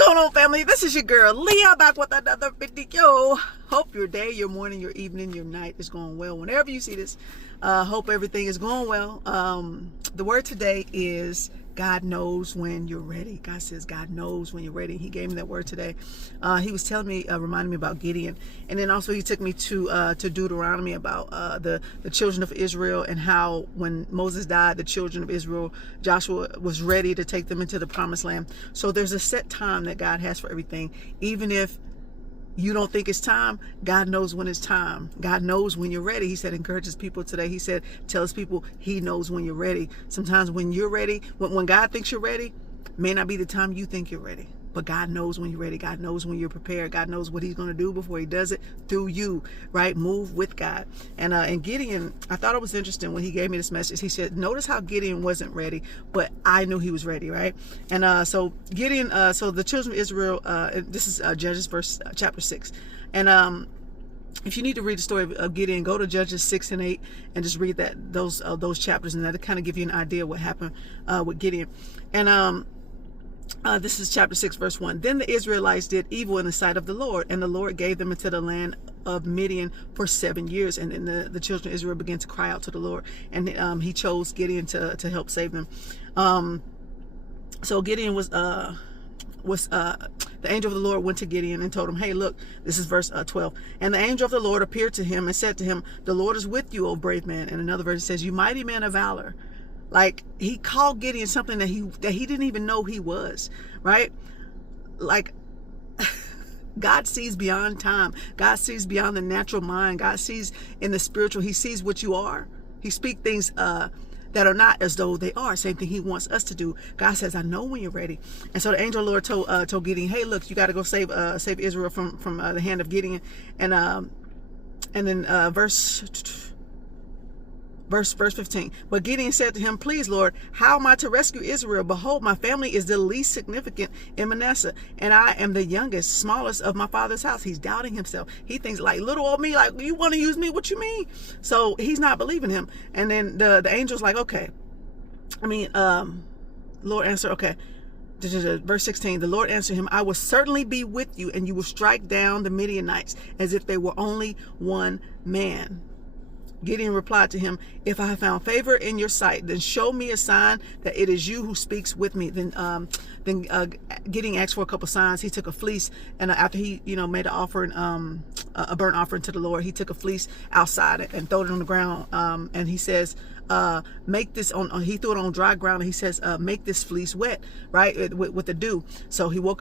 going on, family? This is your girl Leah back with another video. Hope your day, your morning, your evening, your night is going well. Whenever you see this, hope everything is going well. The word today is God knows when you're ready. God says God knows when you're ready. He gave me that word today. He was telling me, reminding me about Gideon, and then also he took me to Deuteronomy about the children of Israel, and how when Moses died, the children of Israel, Joshua was ready to take them into the promised land. So there's a set time that God has for everything. Even if you don't think it's time, God knows when it's time. God knows when you're ready. He said, encourages people today. He said, tells people he knows when you're ready. Sometimes when you're ready, when God thinks you're ready, may not be the time you think you're ready. But God knows when you're ready. God knows when you're prepared. God knows what he's going to do before he does it through you, right? Move with God. And Gideon, I thought it was interesting when he gave me this message. He said, notice how Gideon wasn't ready, but I knew he was ready, right? And so Gideon, so the children of Israel, this is Judges chapter 6. And if you need to read the story of Gideon, go to Judges 6 and 8 and just read those chapters, and that'll kind of give you an idea what happened with Gideon. And this is chapter 6, verse 1. Then the Israelites did evil in the sight of the Lord, and the Lord gave them into the land of Midian for 7 years. And then the children of Israel began to cry out to the Lord, and he chose Gideon to help save them. So Gideon was the angel of the Lord went to Gideon and told him, hey, look, this is verse 12. And the angel of the Lord appeared to him and said to him, the Lord is with you, O brave man. And another verse says, you mighty man of valor. Like, he called Gideon something that he didn't even know he was, right? Like, God sees beyond time. God sees beyond the natural mind. God sees in the spiritual. He sees what you are. He speaks things that are not as though they are. Same thing he wants us to do. God says, I know when you're ready. And so the angel of the Lord told Gideon, hey, look, you got to go save Israel from the hand of Gideon. And then Verse 15. But Gideon said to him, please, Lord, how am I to rescue Israel? Behold, my family is the least significant in Manasseh, and I am the youngest, smallest of my father's house. He's doubting himself. He thinks, like, little old me, like, you want to use me? What you mean? So he's not believing him. And then the angel's like, okay. Lord answered, okay. Verse 16, the Lord answered him, I will certainly be with you, and you will strike down the Midianites as if they were only one man. Gideon replied to him, if I have found favor in your sight, then show me a sign that it is you who speaks with me. Then Gideon asked for a couple signs. He took a fleece, and after he, made an offering, a burnt offering to the Lord, he took a fleece outside and threw it on the ground. And he says, make this he threw it on dry ground, and he says, make this fleece wet, right, with the dew. So he woke